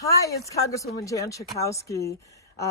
Hi, it's Congresswoman Jan Schakowsky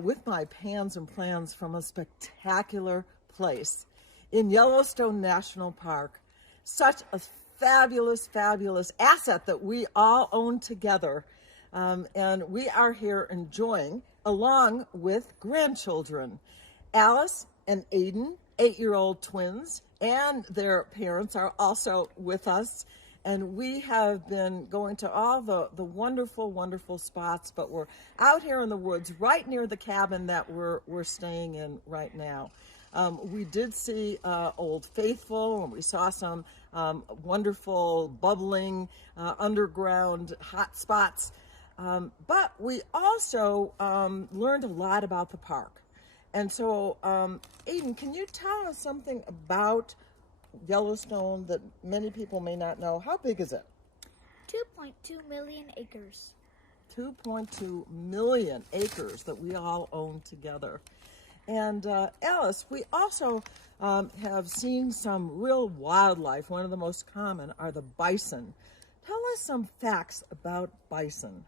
with my pans and plans from a spectacular place in Yellowstone National Park. Such a fabulous, fabulous asset that we all own together. And we are here enjoying, along with grandchildren. Alice and Aiden, 8-year-old twins, and their parents are also with us. And we have been going to all the wonderful, wonderful spots, but we're out here in the woods right near the cabin that we're staying in right now. We did see Old Faithful, and we saw some wonderful, bubbling underground hot spots. But we also learned a lot about the park. And so, Aiden, can you tell us something about Yellowstone that many people may not know? How big is it? 2.2 million acres. 2.2 million acres that we all own together. And Alice, we also have seen some real wildlife. One of the most common are the bison. Tell us some facts about bison.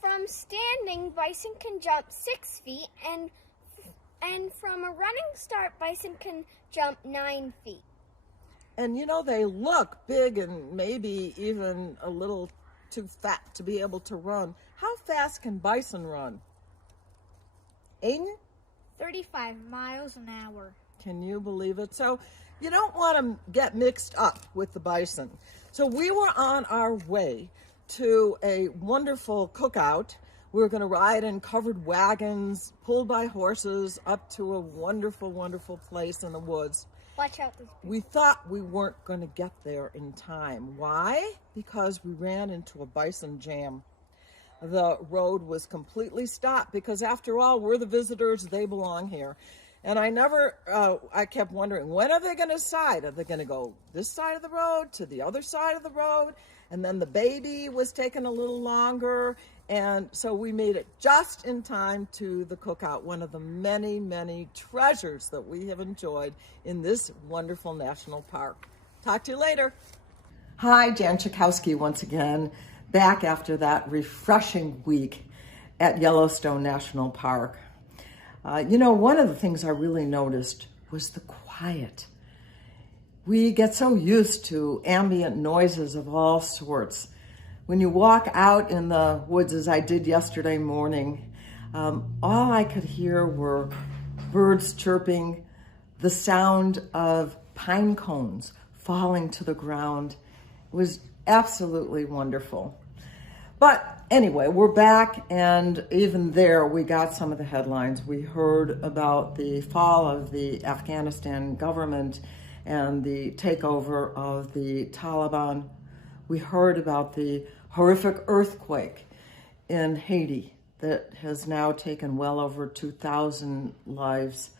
From standing, bison can jump 6 feet, and from a running start, bison can jump 9 feet. And you know, they look big and maybe even a little too fat to be able to run. How fast can bison run? Aiden? 35 miles an hour. Can you believe it? So you don't want to get mixed up with the bison. So we were on our way to a wonderful cookout. We were going to ride in covered wagons, pulled by horses, up to a wonderful, wonderful place in the woods. Watch out. We thought we weren't going to get there in time. Why? Because we ran into a bison jam. The road was completely stopped because, after all, we're the visitors. They belong here. And I kept wondering, when are they going to decide? Are they going to go this side of the road to the other side of the road? And then the baby was taking a little longer. And so we made it just in time to the cookout, one of the many, many treasures that we have enjoyed in this wonderful national park. Talk to you later. Hi, Jan Schakowsky once again, back after that refreshing week at Yellowstone National Park. One of the things I really noticed was the quiet. We get so used to ambient noises of all sorts. When you walk out in the woods, as I did yesterday morning, all I could hear were birds chirping, the sound of pine cones falling to the ground. It was absolutely wonderful. But anyway, we're back, and even there, we got some of the headlines. We heard about the fall of the Afghanistan government and the takeover of the Taliban. We heard about the horrific earthquake in Haiti that has now taken well over 2,000 lives,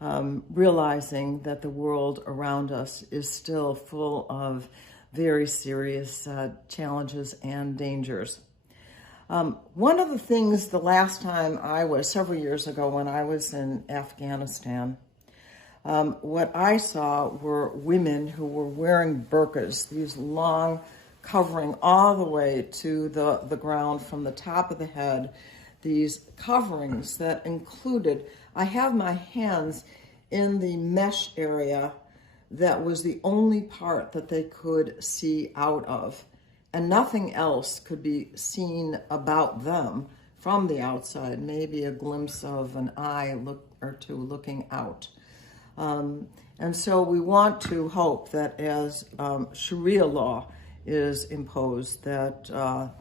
realizing that the world around us is still full of very serious challenges and dangers. One of the things the last time several years ago when I was in Afghanistan, what I saw were women who were wearing burqas, these long covering all the way to the ground from the top of the head, these coverings that included, I have my hands in the mesh area that was the only part that they could see out of, and nothing else could be seen about them from the outside, maybe a glimpse of an eye or two looking out. And so we want to hope that as Sharia law is imposed, that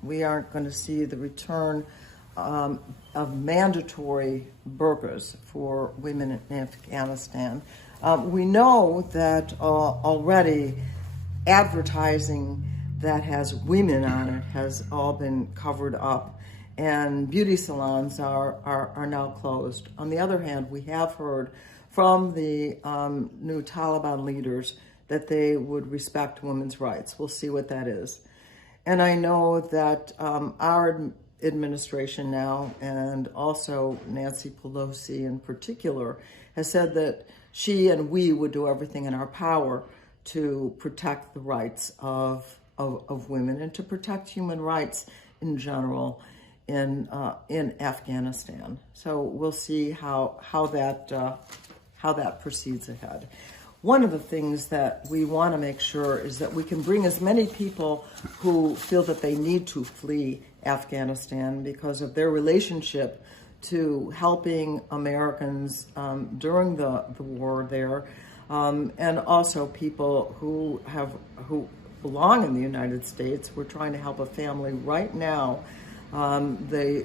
we aren't going to see the return of mandatory burqas for women in Afghanistan. We know that already advertising that has women on it has all been covered up, and beauty salons are now closed. On the other hand, we have heard from the new Taliban leaders that they would respect women's rights. We'll see what that is. And I know that our administration now, and also Nancy Pelosi in particular, has said that she and we would do everything in our power to protect the rights of women and to protect human rights in general in Afghanistan. So we'll see how that proceeds ahead. One of the things that we want to make sure is that we can bring as many people who feel that they need to flee Afghanistan because of their relationship to helping Americans during the war there, and also people who belong in the United States. We're trying to help a family right now. They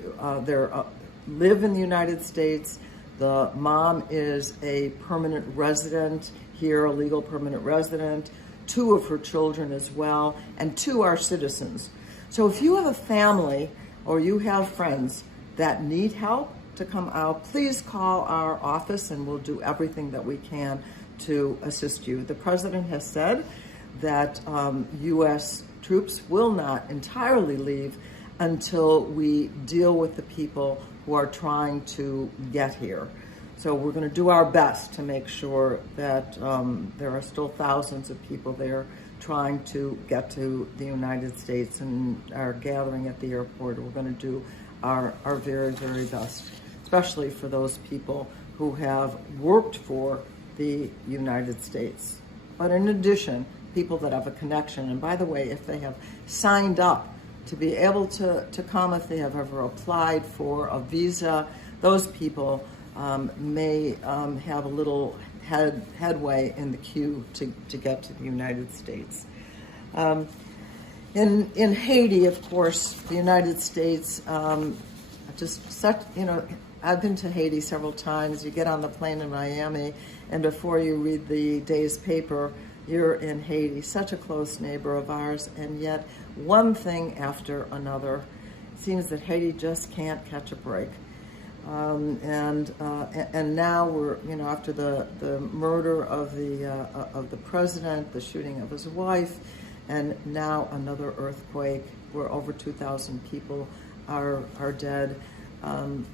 live in the United States. The mom is a permanent resident here, a legal permanent resident. 2 of her children as well, and 2 are citizens. So if you have a family or you have friends that need help to come out, please call our office and we'll do everything that we can to assist you. The president has said that U.S. troops will not entirely leave until we deal with the people who are trying to get here. So we're going to do our best to make sure that there are still thousands of people there trying to get to the United States and are gathering at the airport. We're going to do our very, very best, especially for those people who have worked for the United States. But in addition, people that have a connection. And by the way, if they have signed up to be able to come, if they have ever applied for a visa, those people may have a little headway in the queue to get to the United States. In Haiti, of course, the United States, I've been to Haiti several times. You get on the plane in Miami, and before you read the day's paper, you're in Haiti, such a close neighbor of ours, and yet one thing after another. It seems that Haiti just can't catch a break. And now we're, after the murder of the president, the shooting of his wife, and now another earthquake where over 2,000 people are dead.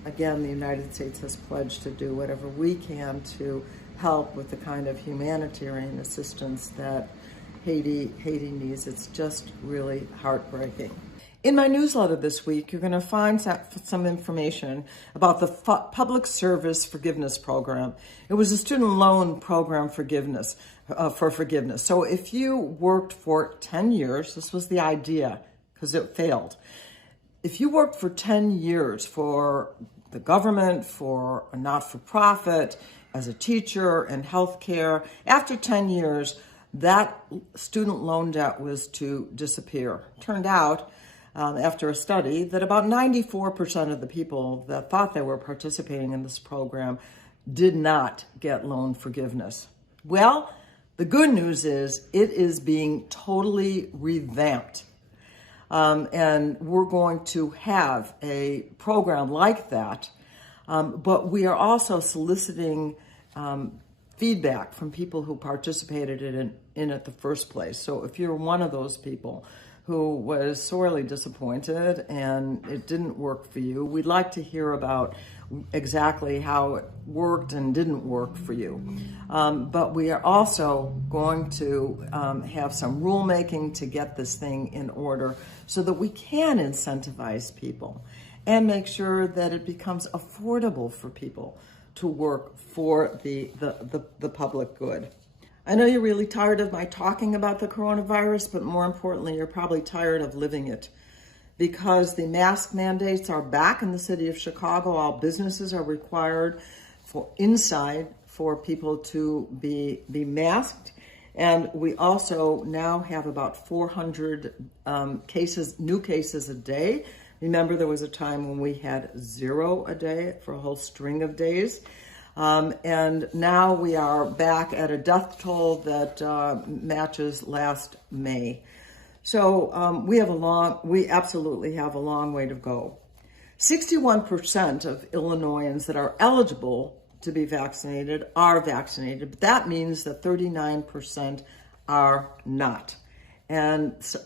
Again, the United States has pledged to do whatever we can to help with the kind of humanitarian assistance that Haiti needs. It's just really heartbreaking. In my newsletter this week, you're going to find some information about the Public Service Forgiveness Program. It was a student loan program for forgiveness. So if you worked for 10 years, this was the idea because it failed. If you worked for 10 years for the government, for a not-for-profit, as a teacher in healthcare, after 10 years, that student loan debt was to disappear. Turned out, after a study, that about 94% of the people that thought they were participating in this program did not get loan forgiveness. Well, the good news is it is being totally revamped. And we're going to have a program like that, but we are also soliciting feedback from people who participated in it the first place. So if you're one of those people who was sorely disappointed and it didn't work for you, we'd like to hear about exactly how it worked and didn't work for you. But we are also going to have some rulemaking to get this thing in order so that we can incentivize people and make sure that it becomes affordable for people to work for the public good. I know you're really tired of my talking about the coronavirus, but more importantly, you're probably tired of living it. Because the mask mandates are back in the city of Chicago, all businesses are required for people to be masked. And we also now have about 400 new cases a day. Remember, there was a time when we had 0 a day for a whole string of days. And now we are back at a death toll that matches last May. So we absolutely have a long way to go. 61% of Illinoisans that are eligible to be vaccinated are vaccinated, but that means that 39% are not. And so,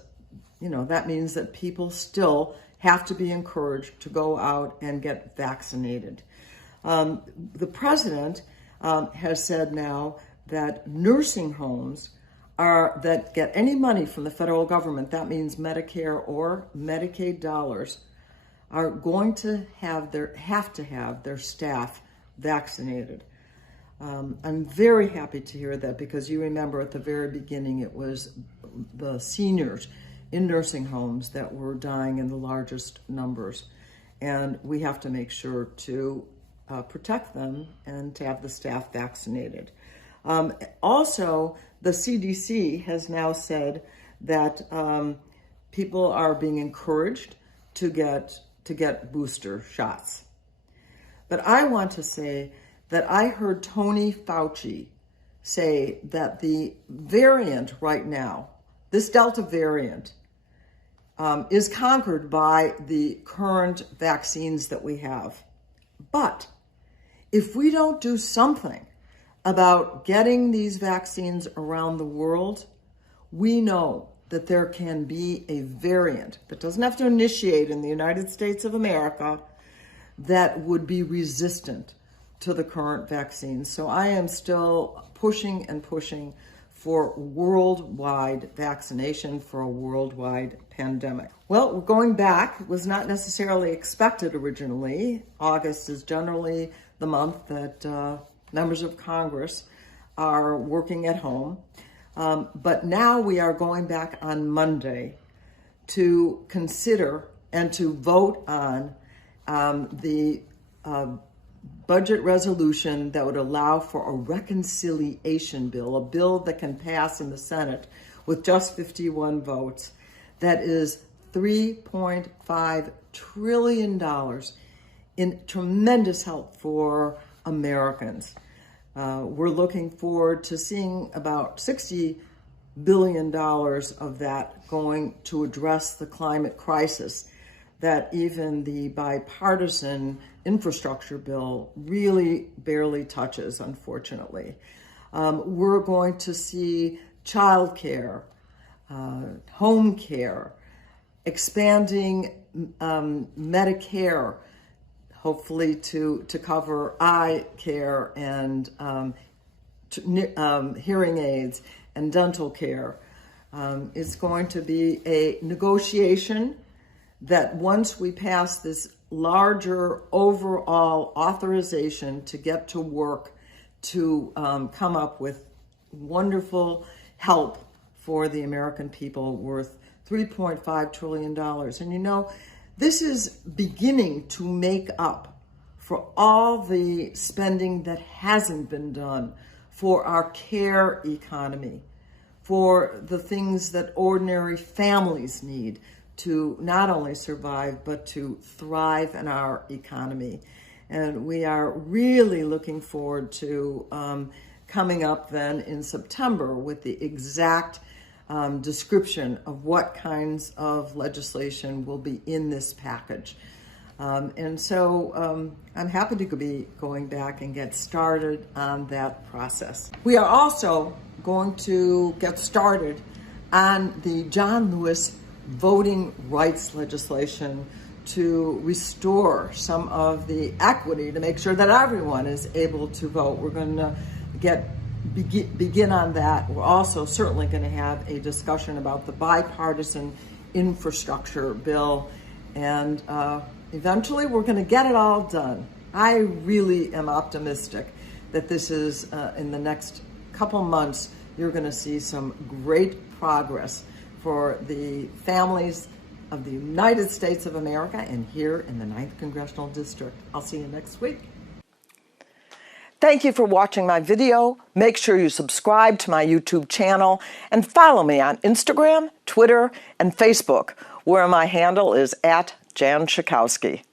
that means that people still have to be encouraged to go out and get vaccinated. The president has said now that nursing homes that get any money from the federal government, that means Medicare or Medicaid dollars, are going to have their staff vaccinated. I'm very happy to hear that, because you remember at the very beginning it was the seniors in nursing homes that were dying in the largest numbers. And we have to make sure to protect them and to have the staff vaccinated. Also, the CDC has now said that people are being encouraged to get booster shots. But I want to say that I heard Tony Fauci say that the variant right now, this Delta variant, is conquered by the current vaccines that we have. But if we don't do something about getting these vaccines around the world, we know that there can be a variant that doesn't have to initiate in the United States of America that would be resistant to the current vaccines. So I am still pushing and pushing for worldwide vaccination, for a worldwide pandemic. Well, we're going back. It was not necessarily expected originally. August is generally the month that members of Congress are working at home. But now we are going back on Monday to consider and to vote on the budget resolution that would allow for a reconciliation bill, a bill that can pass in the Senate with just 51 votes, that is $3.5 trillion in tremendous help for Americans. We're looking forward to seeing about $60 billion of that going to address the climate crisis that even the bipartisan infrastructure bill really barely touches, unfortunately. We're going to see childcare, home care, expanding Medicare, hopefully to cover eye care and hearing aids and dental care. It's going to be a negotiation that once we pass this larger overall authorization to get to work to come up with wonderful help for the American people worth $3.5 trillion. And you know, this is beginning to make up for all the spending that hasn't been done for our care economy, for the things that ordinary families need to not only survive, but to thrive in our economy. And we are really looking forward to coming up then in September with the exact description of what kinds of legislation will be in this package. And so I'm happy to be going back and get started on that process. We are also going to get started on the John Lewis voting rights legislation to restore some of the equity to make sure that everyone is able to vote. We're going to begin on that. We're also certainly going to have a discussion about the bipartisan infrastructure bill, and eventually we're going to get it all done. I really am optimistic that this is in the next couple months, you're going to see some great progress for the families of the United States of America and here in the 9th Congressional District. I'll see you next week. Thank you for watching my video. Make sure you subscribe to my YouTube channel and follow me on Instagram, Twitter, and Facebook, where my handle is @Jan Schakowsky.